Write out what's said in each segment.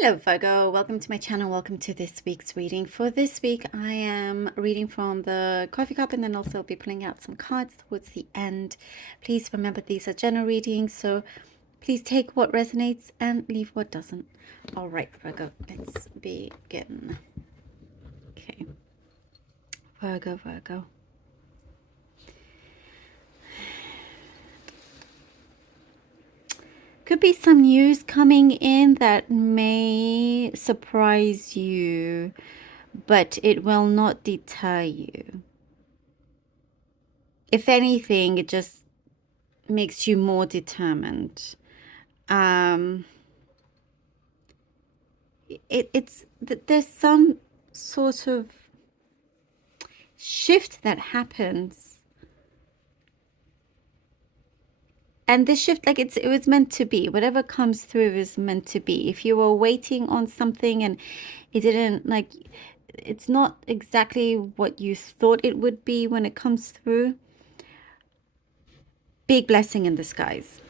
Hello Virgo, welcome to my channel, welcome to this week's reading. For this week I am reading from the coffee cup and then also be pulling out some cards towards the end. Please remember these are general readings, so please take what resonates and leave what doesn't. Alright Virgo, let's begin. Okay, Virgo. Could be some news coming in that may surprise you, but it will not deter you. If anything, it just makes you more determined. There's some sort of shift that happens. And this shift, like it was meant to be. Whatever comes through is meant to be. If you were waiting on something and it didn't, like, it's not exactly what you thought it would be when it comes through. Big blessing in disguise.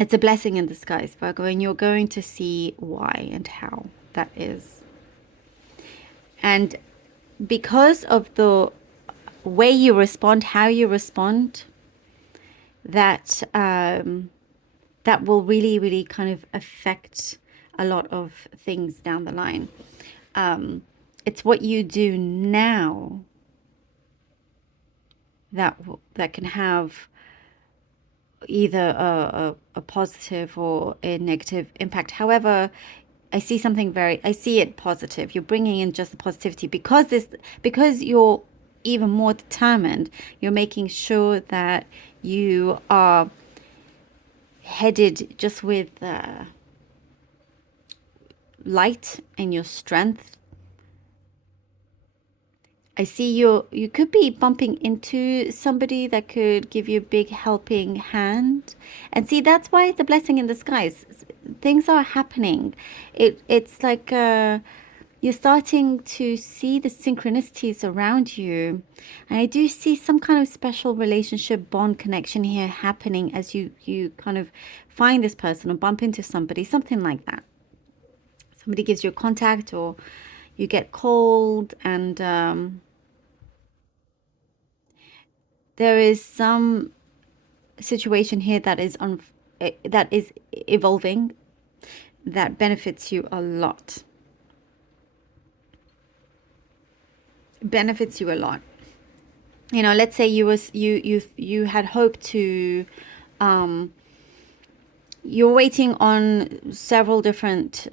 It's a blessing in disguise, Virgo, and you're going to see why and how that is. And because of the way you respond, how you respond, that that will really kind of affect a lot of things down the line. It's what you do now that can have either a positive or a negative impact. However, I see it positive. You're bringing in just the positivity because you're even more determined. You're making sure that you are headed just with light and your strength. I see you could be bumping into somebody that could give you a big helping hand. And see, that's why it's a blessing in disguise. Things are happening. It's like you're starting to see the synchronicities around you. And I do see some kind of special relationship bond connection here happening as you kind of find this person or bump into somebody, something like that. Somebody gives you a contact or you get called, and there is some situation here that is evolving, that benefits you a lot. Benefits you a lot. You know, let's say you had hoped to you're waiting on several different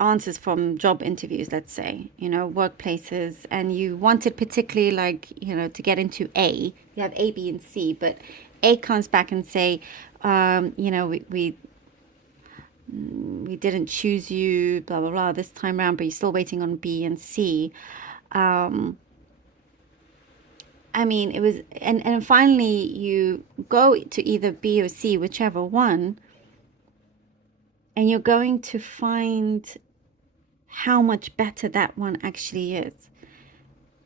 answers from job interviews, let's say, workplaces, and you wanted particularly, like, to get into A. You have A, B, and C, but A comes back and say, we didn't choose you, blah blah blah, this time around, but you're still waiting on B and C. I mean, it was, and finally you go to either B or C, whichever one, and you're going to find how much better that one actually is.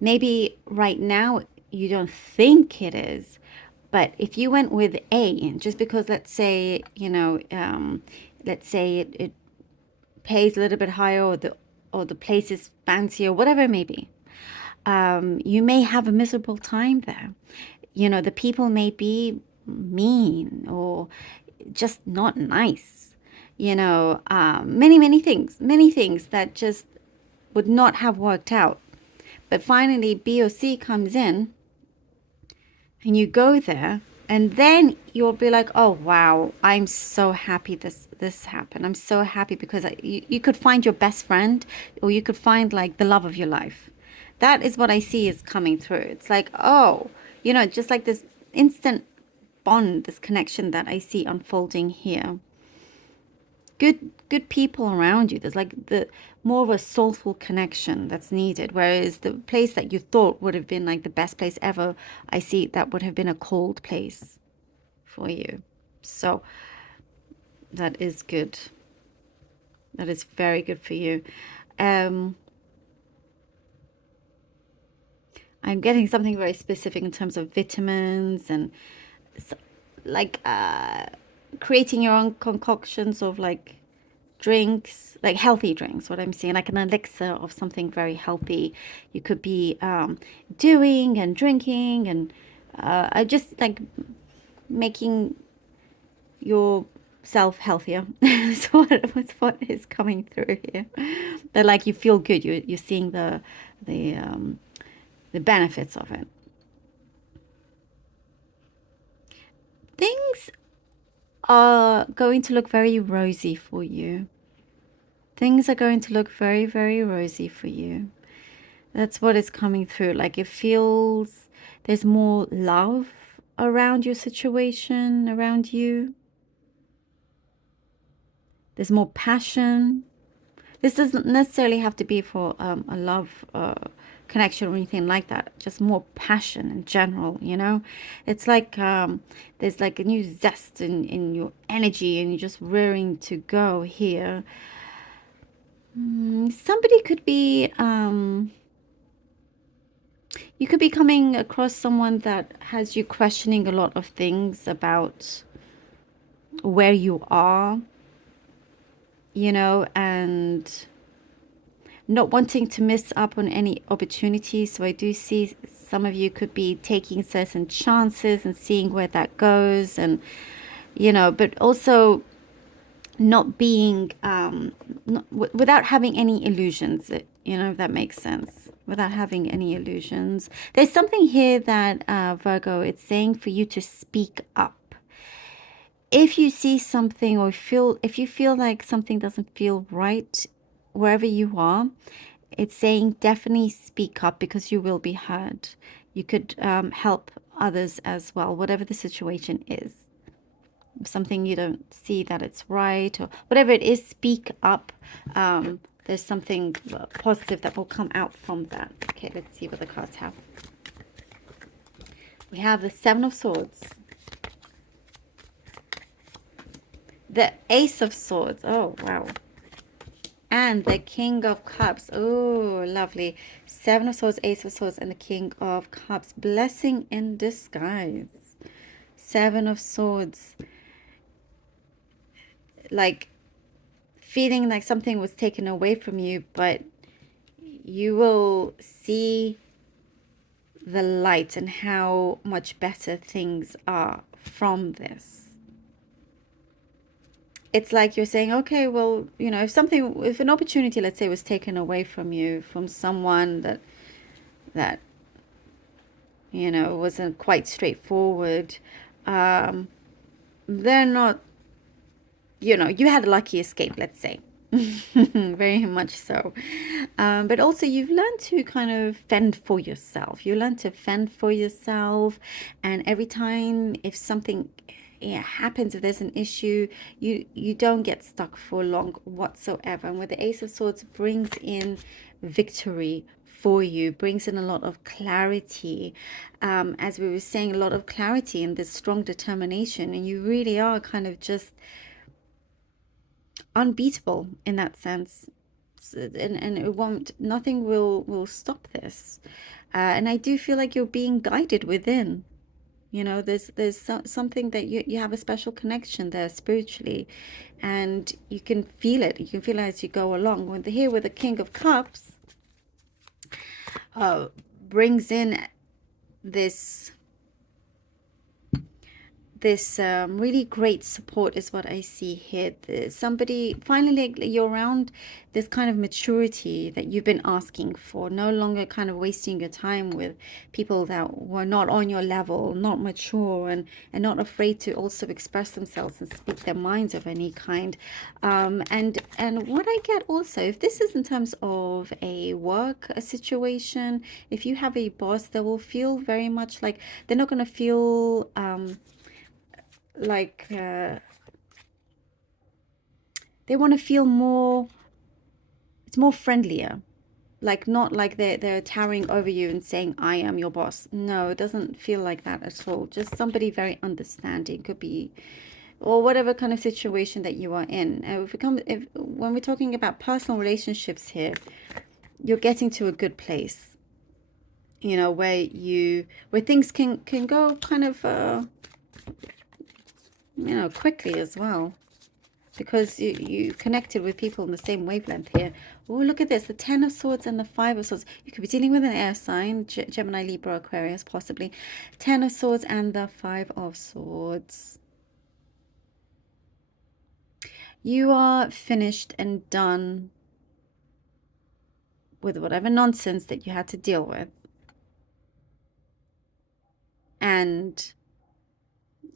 Maybe right now you don't think it is, but if you went with A, just because, let's say, let's say it pays a little bit higher, or the place is fancier, whatever it may be, you may have a miserable time there. The people may be mean or just not nice. Many things that just would not have worked out. But finally B or C comes in and you go there, and then you'll be like, oh wow, I'm so happy this happened. I'm so happy because you could find your best friend, or you could find like the love of your life. That is what I see is coming through. It's like, oh, just like this instant bond, this connection that I see unfolding here. Good people around you. There's like the more of a soulful connection that's needed, whereas the place that you thought would have been like the best place ever, I see that would have been a cold place for you. So that is good. That is very good for you. I'm getting something very specific in terms of vitamins and like creating your own concoctions of like drinks, like healthy drinks, what I'm saying, like an elixir of something very healthy. You could be doing and drinking and just like making yourself healthier. So what is coming through here. That like you feel good. You're seeing the benefits of it. Things are going to look very rosy for you. Things are going to look very, very rosy for you. That's what is coming through. Like it feels there's more love around your situation, around you. There's more passion. This doesn't necessarily have to be for a love connection or anything like that. Just more passion in general, you know? It's like there's like a new zest in your energy and you're just rearing to go here. Somebody could be, you could be coming across someone that has you questioning a lot of things about where you are, you know, and not wanting to miss up on any opportunities. So I do see some of you could be taking certain chances and seeing where that goes, and you know, but also not being without having any illusions, you know, if that makes sense, without having any illusions. There's something here that Virgo, it's saying for you to speak up if you see something or if you feel like something doesn't feel right wherever you are. It's saying definitely speak up because you will be heard. You could help others as well, whatever the situation is. Something you don't see that it's right or whatever it is, speak up. There's something positive that will come out from that. Okay, let's see what the cards have. We have the Seven of Swords, the Ace of Swords. Oh, wow. And the King of Cups. Oh, lovely. Seven of Swords, Ace of Swords, and the King of Cups. Blessing in disguise. Seven of Swords. Like feeling like something was taken away from you, but you will see the light and how much better things are from this. It's like you're saying, okay, well, you know, if an opportunity, let's say, was taken away from you, from someone that you know wasn't quite straightforward, they're not, you know, you had a lucky escape, let's say. Very much so. But also you've learned to kind of fend for yourself. You learn to fend for yourself, and every time if something happens, if there's an issue, you don't get stuck for long whatsoever. And with the Ace of Swords brings in victory for you, brings in a lot of clarity, as we were saying, a lot of clarity and this strong determination, and you really are kind of just unbeatable in that sense. And it won't, nothing will stop this. And I do feel like you're being guided within. You know, there's something that you have a special connection there spiritually, and you can feel it. You can feel it as you go along. When here with the King of Cups, brings in this really great support is what I see here. Somebody finally, you're around this kind of maturity that you've been asking for, no longer kind of wasting your time with people that were not on your level, not mature, and not afraid to also express themselves and speak their minds of any kind. And what I get also, if this is in terms of a situation, if you have a boss, they will feel very much like they're not going to feel like they want to feel more, it's more friendlier, like not like they're towering over you and saying I am your boss. No, it doesn't feel like that at all. Just somebody very understanding, could be, or whatever kind of situation that you are in. When we're talking about personal relationships here, you're getting to a good place, you know, where things can go kind of quickly as well, because you connected with people in the same wavelength here. Oh, look at this, the 10 of Swords and the 5 of Swords. You could be dealing with an air sign, Gemini, Libra, Aquarius, possibly. 10 of Swords and the 5 of Swords. You are finished and done with whatever nonsense that you had to deal with. And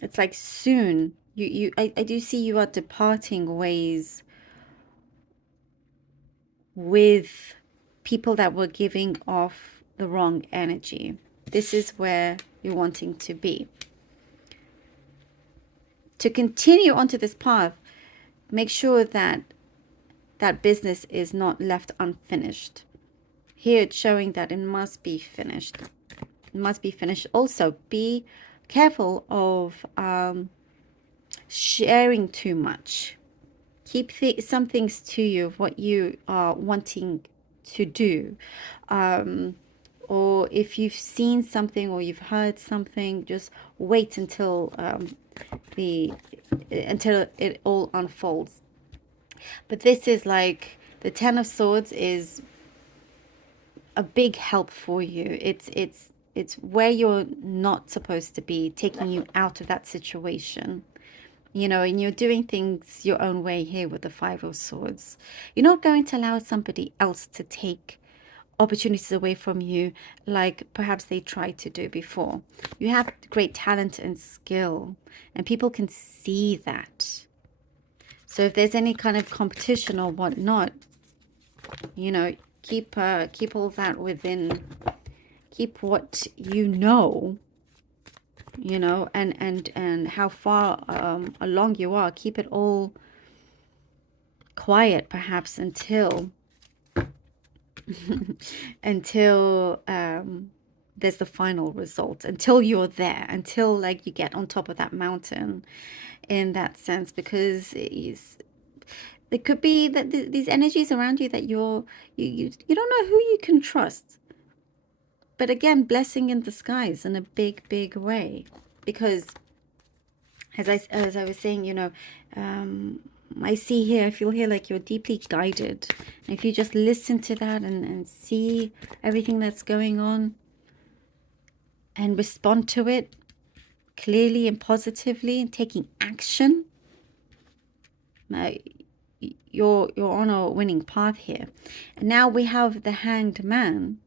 it's like soon, I do see you are departing ways with people that were giving off the wrong energy. This is where you're wanting to be. To continue onto this path, make sure that that business is not left unfinished. Here it's showing that it must be finished. It must be finished. Also, be careful of sharing too much. Keep some things to you of what you are wanting to do. Or if you've seen something or you've heard something, just wait until until it all unfolds. But this is like the 10 of Swords is a big help for you. It's where you're not supposed to be, taking you out of that situation. And you're doing things your own way here with the 5 of Swords. You're not going to allow somebody else to take opportunities away from you like perhaps they tried to do before. You have great talent and skill, and people can see that. So if there's any kind of competition or whatnot, keep all that within. Keep what and how far along you are. Keep it all quiet, perhaps until until there's the final result, until you're there, until like you get on top of that mountain, in that sense, because it could be that these energies around you that you don't know who you can trust. But again, blessing in disguise in a big way, because as I was saying, I see here, I feel here like you're deeply guided. And if you just listen to that and see everything that's going on and respond to it clearly and positively and taking action, you're on a winning path here. And now we have the Hanged Man.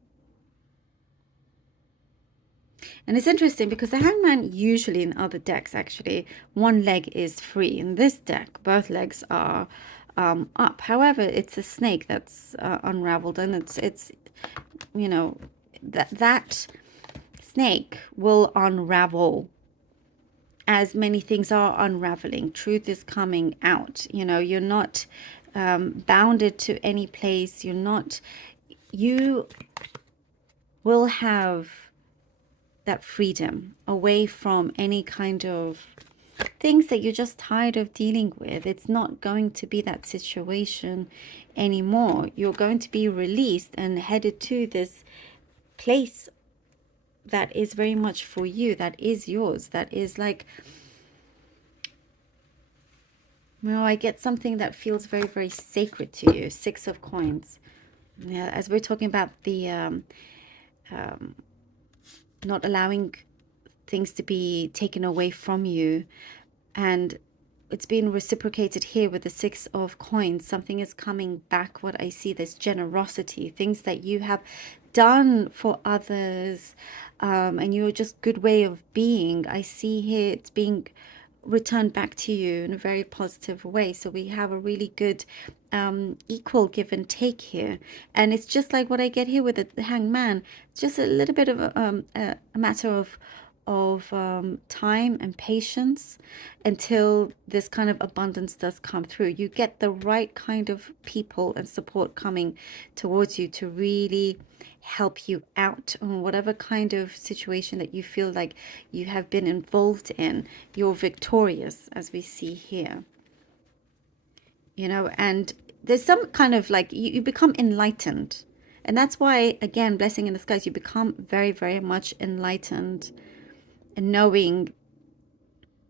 And it's interesting because the Hangman, usually in other decks, actually, one leg is free. In this deck, both legs are up. However, it's a snake that's unraveled, and it's that snake will unravel as many things are unraveling. Truth is coming out. You're not bounded to any place. You will have that freedom away from any kind of things that you're just tired of dealing with. It's not going to be that situation anymore. You're going to be released and headed to this place that is very much for you, that is yours, that is like, I get something that feels very, very sacred to you. 6 of Coins. Yeah, as we're talking about the not allowing things to be taken away from you, and it's being reciprocated here with the 6 of Coins. Something is coming back. What I see, there's generosity, things that you have done for others, and you're just good way of being. I see here it's being returned back to you in a very positive way. So we have a really good equal give and take here, and it's just like what I get here with the Hangman. Just a little bit of a matter of time and patience until this kind of abundance does come through. You get the right kind of people and support coming towards you to really help you out on whatever kind of situation that you feel like you have been involved in. You're victorious, as we see here. And there's some kind of like you become enlightened. And that's why, again, blessing in the skies, you become very, very much enlightened, and knowing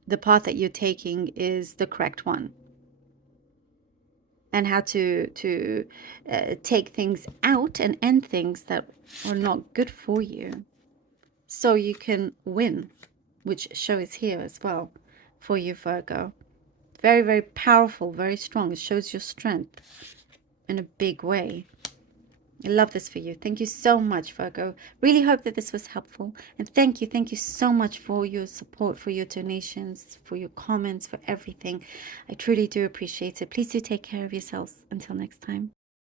the path that you're taking is the correct one, and how to take things out and end things that are not good for you, so you can win, which shows here as well for you, Virgo. Very, very powerful, very strong. It shows your strength in a big way. I love this for you. Thank you so much, Virgo. Really hope that this was helpful. And thank you so much for your support, for your donations, for your comments, for everything. I truly do appreciate it. Please do take care of yourselves. Until next time.